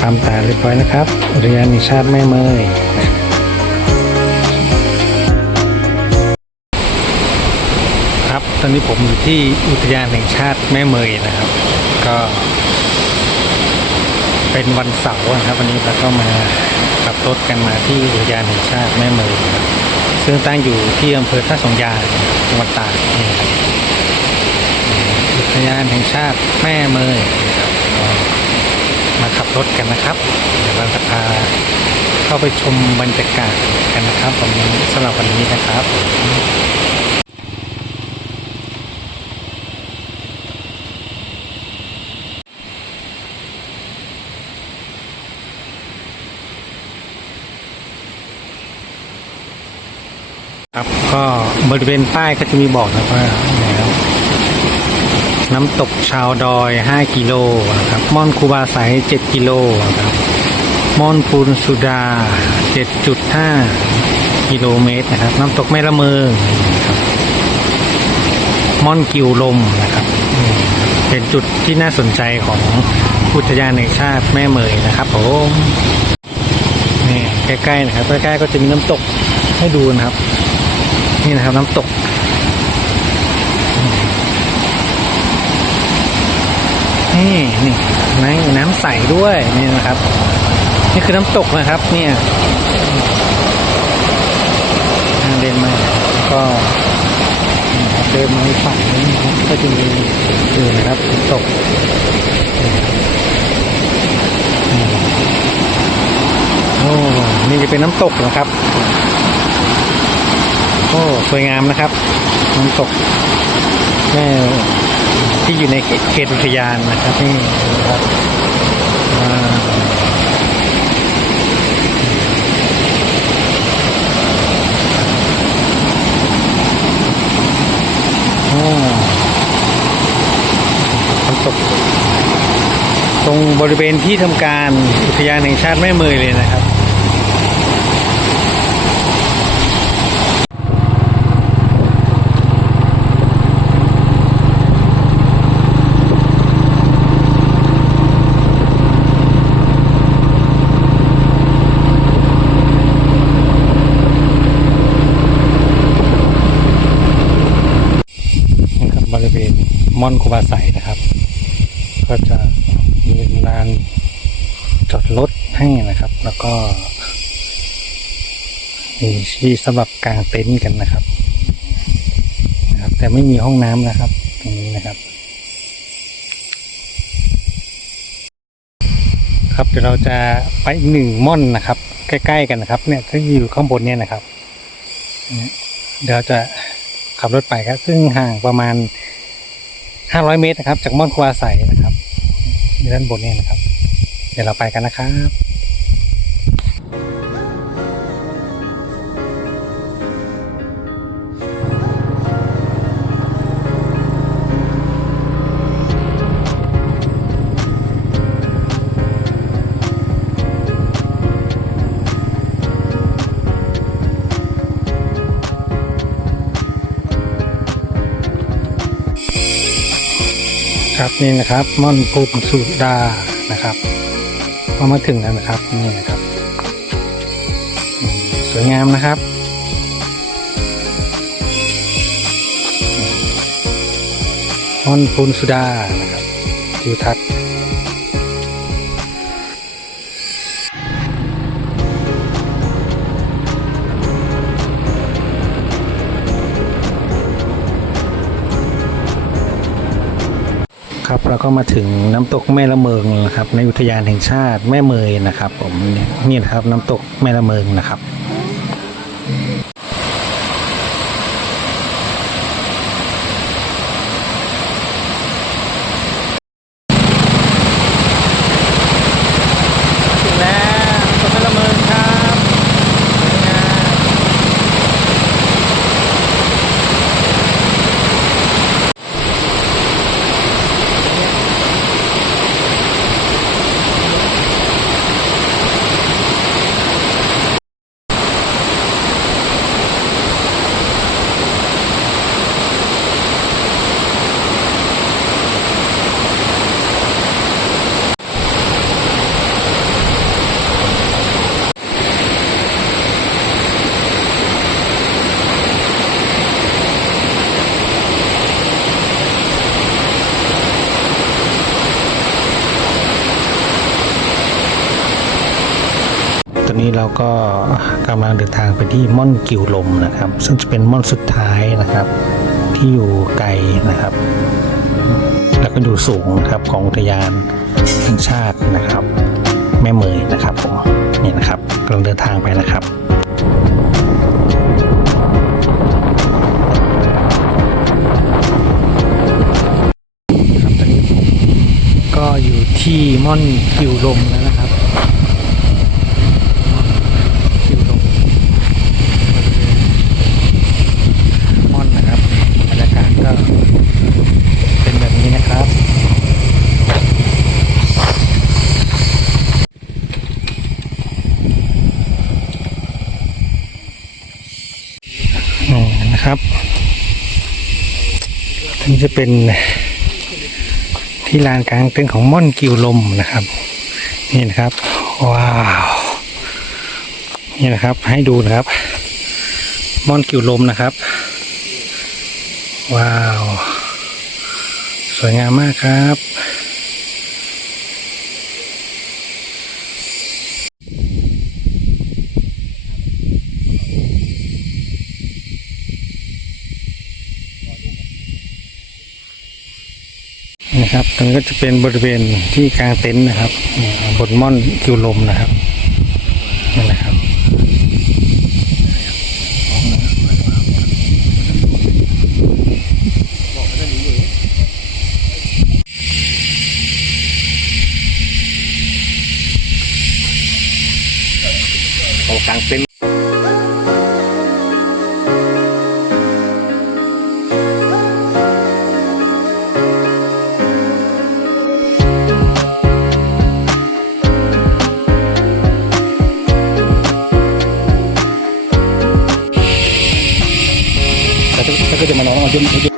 ตามตามเรียบร้อยนะครับอุทยานแห่งชาติแม่เมยครับตอนนี้ผมอยู่ที่อุทยานแห่งชาติแม่เมยนะครับ ก็ เป็นวันเสาร์นะครับ วันนี้เราก็มาขับรถกันมาที่อุทยานแห่งชาติแม่เมยครับซึ่งตั้งอยู่ที่อำเภอท่าสงยาจังหวัดตากนี่นะครับอุทยานแห่งชาติแม่เมย รถกันนะครับ เดี๋ยวเราจะพาเข้าไปชมบรรยากาศกันนะครับวันนี้สำหรับวันนี้นะครับครับก็บริเวณป้ายก็จะมีบอกนะว่า น้ำตกชาวดอย 5 กิโลนะครับม่อนคูบาไซ7กิโลนะครับม่อนปูนสุดา 7.5 กิโลเมตรนะครับ น้ำตกแม่ละเมืองนะครับม่อนกิวลมนะครับ เป็นจุดที่น่าสนใจของอุทยานแห่งชาติแม่เมยนะครับผมนี่ใกล้ๆนะครับใกล้ๆก็จะมีน้ำตกให้ดูนะครับ นี่นะครับน้ำตก นี่นี่น้ำน้ำใสด้วยนี่นะครับ นี่คือน้ำตกนะครับ เนี่ยทางเดินมาก็เดินมาฝั่งนึงนะครับก็จะมีอยู่นะครับน้ำตกโอ้นี่จะเป็นน้ำตกนะครับโอ้สวยงามนะครับน้ำตกแม่ ที่อยู่ในเขตอุทยานนะครับนี่นะครับตกตรงบริเวณที่ทำการอุทยานแห่งชาติแม่เมยเลยนะครับบริเวณ ม่อนคุบาไสนะครับ ก็จะมีลานจอดรถให้นะครับ แล้วก็มีที่สำหรับกางเต็นท์กันนะครับนะครับ แต่ไม่มีห้องน้ำนะครับ ตรงนี้นะครับ ครับเดี๋ยวเราจะไปอีกหนึ่งม่อนนะครับ ใกล้ ๆ กันนะครับ เนี่ยที่อยู่ข้างบนเนี่ยนะครับ เดี๋ยวจะขับรถไปครับ ซึ่งห่างประมาณ 500 เมตรนะครับ จากม่อนควาใสนะครับด้านบนนี่นะครับ เดี๋ยวเราไปกันนะครับ ครับนี่นะครับม่อนพุนสุดานะครับพอมาถึงแล้วนะครับนี่นะครับ สวยงามนะครับม่อนพุนสุดานะครับทิวทัศน์ ครับเราก็มาถึงน้ำตกแม่ละเมิงนะครับ ในอุทยานแห่งชาติแม่เมยนะครับ ผมนี่นี่นะครับน้ำตกแม่ละเมิงนะครับ ถึงแล้วตกแม่ละเมิงครับสวยงาม ก็กำลังเดินทางไปที่ม่อนกิวลมนะครับ ซึ่งจะเป็นม่อนสุดท้ายนะครับ ที่อยู่ไกลนะครับ แล้วก็อยู่สูงครับของอุทยานแห่งชาตินะครับ แม่เมยนะครับผมนี่นะครับกำลังเดินทางไปนะครับก็อยู่ที่ม่อนกิวลมแล้วนะครับกิวลมม่อนนะครับบรรยากาศก็เป็นแบบนี้นะครับ อืมนะครับนี่จะ เป็นที่ลานกลางเต็นท์ของม่อนกิวลมนะครับ นี่นะครับ ว้าว นี่นะครับ ให้ดูนะครับ ม่อนกิวลมนะครับ ว้าว สวยงามมากครับ นะ ครับตรงก็จะเป็นบริเวณที่กลางเต็นท์นะครับบนม่อนคิวลมนะครับนี่นแหละครับของกลางเต็นท์ แล้วก็จะมานอนเอาจน